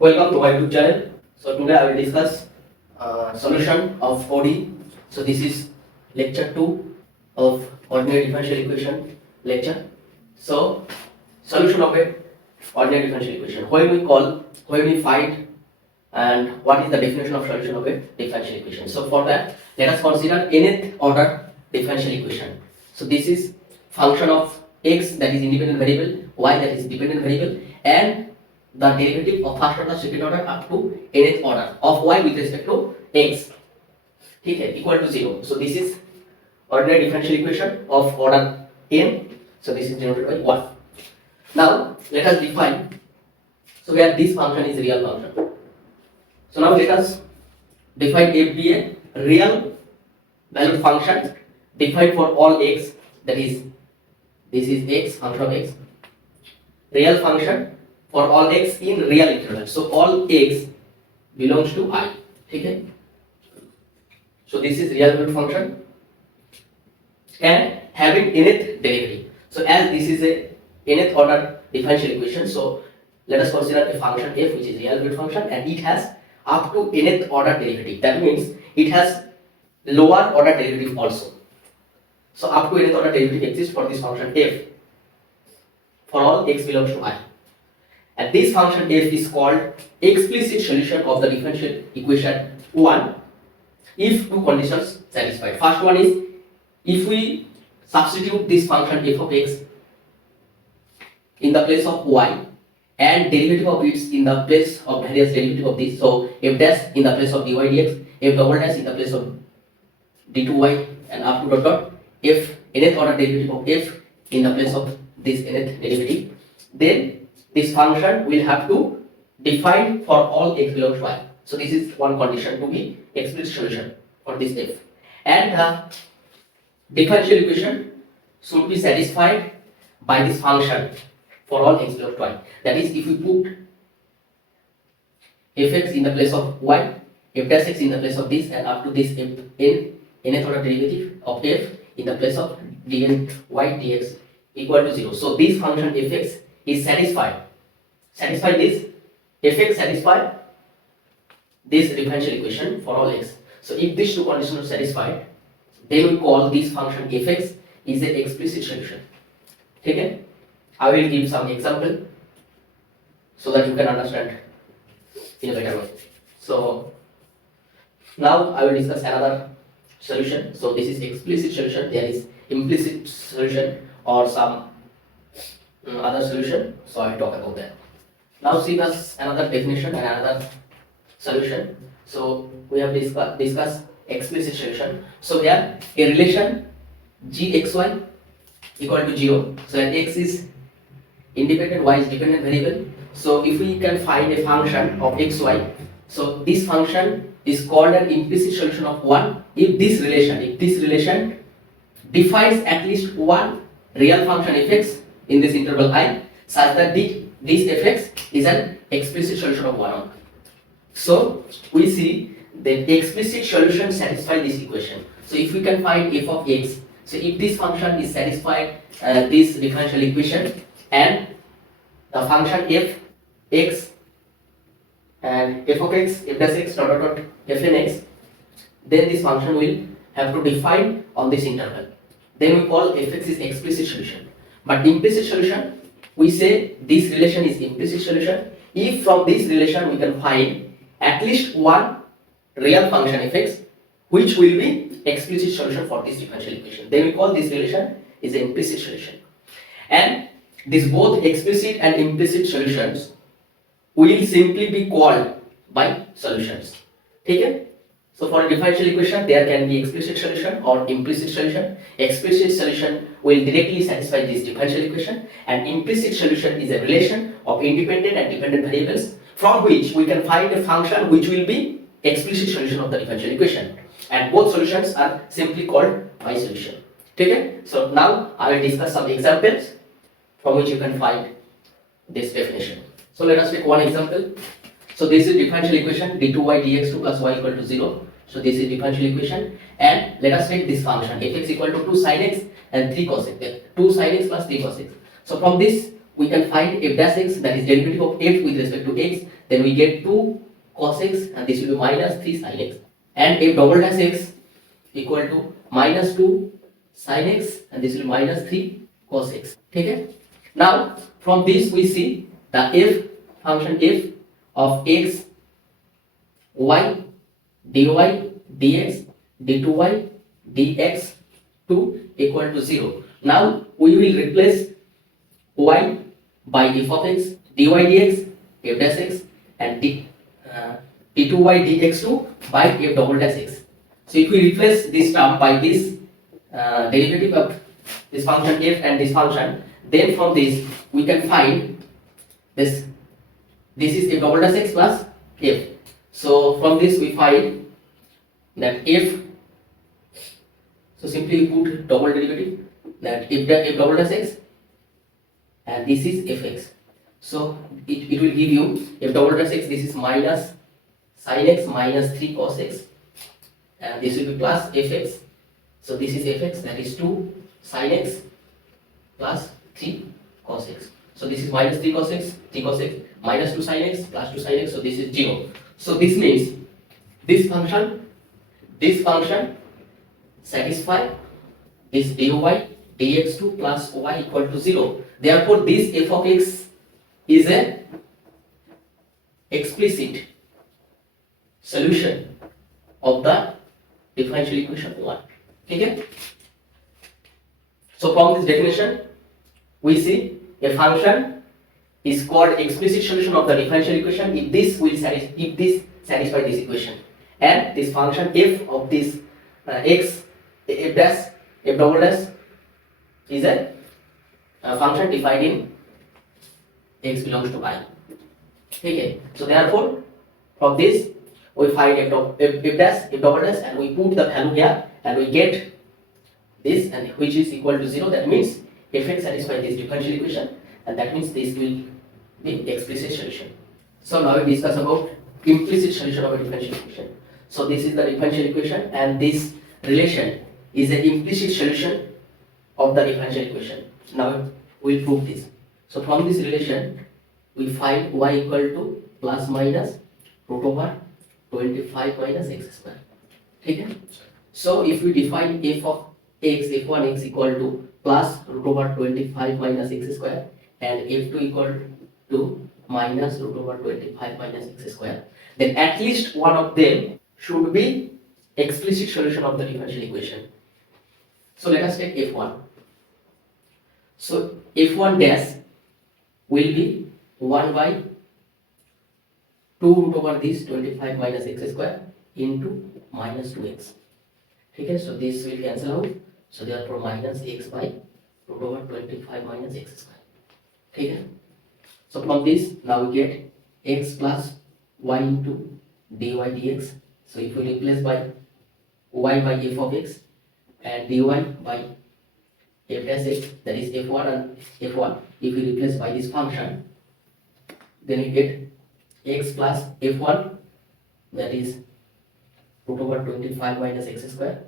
Welcome to my YouTube channel. So today I will discuss solution of OD. So this is lecture 2 of ordinary differential equation lecture. So solution of a ordinary differential equation. When we find, and what is the definition of solution of a differential equation. So for that, let us consider nth order differential equation. So this is function of x, that is independent variable, y, that is dependent variable, and the derivative of first order, second order up to nth order of y with respect to x, okay, equal to 0. So this is ordinary differential equation of order n. So this is denoted by 1. Now let us define. So where this function is real function. So now let us define f be a real valued function defined for all x, that is this is x, function of x, real function for all x in real interval. So all x belongs to I. Okay. So this is real valued function and having nth derivative. So as this is a nth order differential equation, so let us consider a function f which is real valued function and it has up to nth order derivative. That means it has lower order derivative also. So up to nth order derivative exists for this function f for all x belongs to I. And this function f is called explicit solution of the differential equation 1 if two conditions satisfied. First one is if we substitute this function f of x in the place of y and derivative of it in the place of various derivative of this. So f dash in the place of dy dx, f double dash in the place of d2y, and up to dot dot f nth order derivative of f in the place of this nth derivative. Then this function will have to define for all x belongs to y. So this is one condition to be explicit solution for this f. And the differential equation should be satisfied by this function for all x belongs to y. That is, if we put fx in the place of y, f dash x in the place of this, and up to this nth order derivative of f in the place of dn y dx equal to 0. So this function fx is satisfy this fx satisfy this differential equation for all x. So if these two conditions are satisfied, then we call this function fx is an explicit solution. Okay, I will give some example so that you can understand in a better way. So now I will discuss another solution. So this is explicit solution, there is implicit solution or some other solution, so I will talk about that. Now see this another definition and another solution. So we have discussed explicit solution. So here a relation gxy equal to 0. So that x is independent, y is dependent variable. So if we can find a function of xy, so this function is called an implicit solution of 1 if this relation defines at least one real function fx in this interval I such that this fx is an explicit solution of 1. So we see that explicit solution satisfy this equation. So if we can find f of x, so if this function is satisfied this differential equation and the function f x and f of x, f dash x dot dot dot fn x, then this function will have to define on this interval. Then we call fx is explicit solution. But implicit solution, we say this relation is implicit solution if from this relation we can find at least one real function fx which will be explicit solution for this differential equation. Then we call this relation is an implicit solution. And these both explicit and implicit solutions will simply be called by solutions. Okay? So for a differential equation, there can be explicit solution or implicit solution. Explicit solution will directly satisfy this differential equation, and implicit solution is a relation of independent and dependent variables from which we can find a function which will be explicit solution of the differential equation. And both solutions are simply called by solution. Okay? So now I will discuss some examples from which you can find this definition. So let us take one example. So this is differential equation d2y dx2 plus y equal to 0. So this is differential equation, and let us take this function fx equal to 2 sin x and 3 cos x, 2 sin x plus 3 cos x. So from this we can find f dash x, that is derivative of f with respect to x, then we get 2 cos x, and this will be minus 3 sin x. And f double dash x equal to minus 2 sin x, and this will be minus 3 cos x. Okay? Now from this we see the f function f of x, y, dy, dx, d2y, dx 2 equal to 0. Now we will replace y by f of x, dy dx, f dash x, and d2y dx2 by f double dash x. So if we replace this term by this derivative of this function f and this function, then from this we can find this. This is f double dash x plus f. So from this we find that f. So simply put double derivative, that f double dash x, and this is fx. So it will give you f double dash x. This is minus sin x minus 3 cos x, and this will be plus fx. So this is fx, that is 2 sin x plus 3 cos x. So this is minus 3 cos x, 3 cos x, minus 2 sin x plus 2 sin x. So this is 0. So this means this function satisfy this dy dx2 plus y equal to 0. Therefore this f of x is a explicit solution of the differential equation 1. Okay? So from this definition we see a function is called explicit solution of the differential equation if this satisfy this equation, and this function f of this x, f dash, f double dash is a function defined in x belongs to I. Okay, so therefore from this we find f dash, f double dash, and we put the value here, and we get this, and which is equal to 0. That means fx satisfies this differential equation, and that means this will be explicit solution. So now we discuss about implicit solution of a differential equation. So this is the differential equation, and this relation is an implicit solution of the differential equation. Now we'll prove this. So from this relation we find y equal to plus minus root over 25 minus x square. Okay? So if we define f of x, f1x equal to plus root over 25 minus x square, and f2 equal to minus root over 25 minus x square, then at least one of them should be explicit solution of the differential equation. So let us take f1. So f1 dash will be 1 by 2 root over this 25 minus x square into minus 2x. Okay, so this will cancel out. So therefore minus x by root over 25 minus x square. Okay. So from this now we get x plus y into dy dx. So if we replace by y by f of x and dy by f dash x, that is f1 and f1, if we replace by this function, then we get x plus f1, that is root over 25 minus x square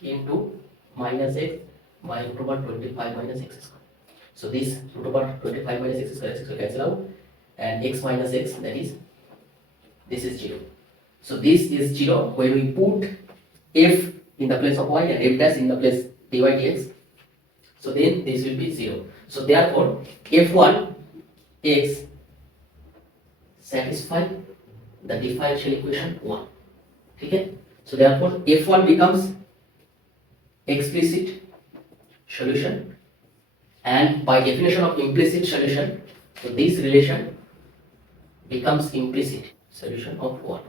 into minus x by root over 25 minus x square. So this root over 25 minus x square cancel out, and x minus x, that is, this is 0. So this is 0 when we put f in the place of y and f dash in the place dy dx. So then this will be 0. So therefore f1 x satisfy the differential equation 1. Okay? So therefore f1 becomes explicit solution, and by definition of implicit solution, so this relation becomes implicit solution of 1.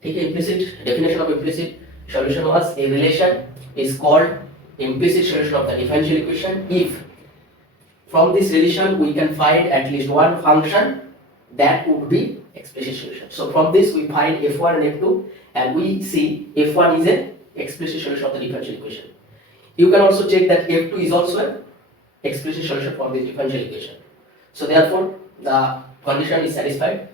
Okay, implicit definition of implicit solution was a relation is called implicit solution of the differential equation if from this relation we can find at least one function that would be explicit solution. So from this we find f1 and f2, and we see f1 is an explicit solution of the differential equation. You can also check that f2 is also an explicit solution for this differential equation. So therefore the condition is satisfied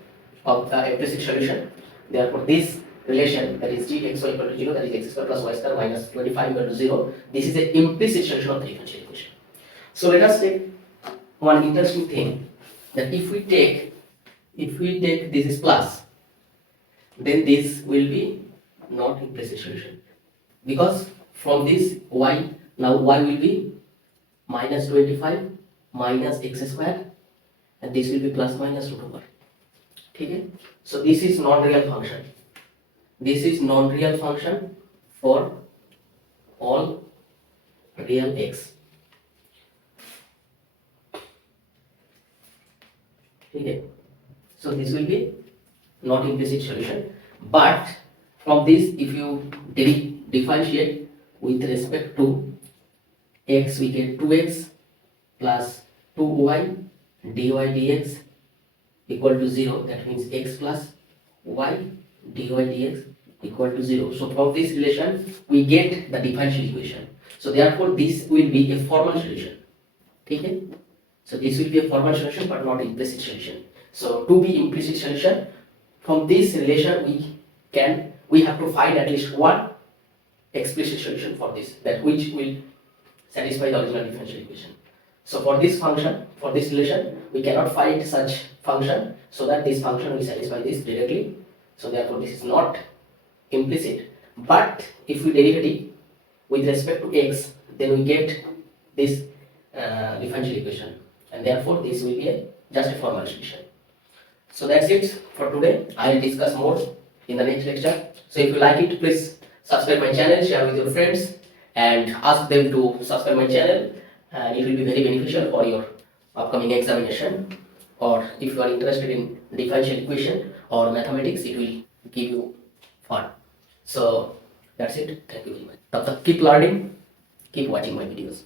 of the implicit solution. Therefore this relation, that is gxy equal to 0, that is x square plus y square minus 25 equal to 0, this is an implicit solution of the differential equation. So let us take one interesting thing, that if we take if we take this is plus, then this will be not implicit solution, because from this y, now y will be minus 25 minus x square, and this will be plus minus root over. Okay, so this is non-real function. This is non-real function for all real x. Okay, so this will be not implicit solution. But from this, if you differentiate with respect to x, we get 2x plus 2y dy dx equal to 0. That means x plus y dy dx equal to 0. So from this relation, we get the differential equation. So therefore, this will be a formal solution. Okay? So this will be a formal solution but not implicit solution. So to be implicit solution, from this relation we have to find at least one explicit solution for this, that which will satisfy the original differential equation. So for this function, for this relation, we cannot find such function so that this function will satisfy this directly. So therefore this is not implicit. But if we derive it with respect to x, then we get this differential equation, and therefore this will be just a formal solution. So that's it for today. I will discuss more in the next lecture. So if you like it, please subscribe my channel, share with your friends, and ask them to subscribe my channel, and it will be very beneficial for your upcoming examination. Or if you are interested in differential equation or mathematics, it will give you fun. So that's it. Thank you very much. Keep learning, keep watching my videos.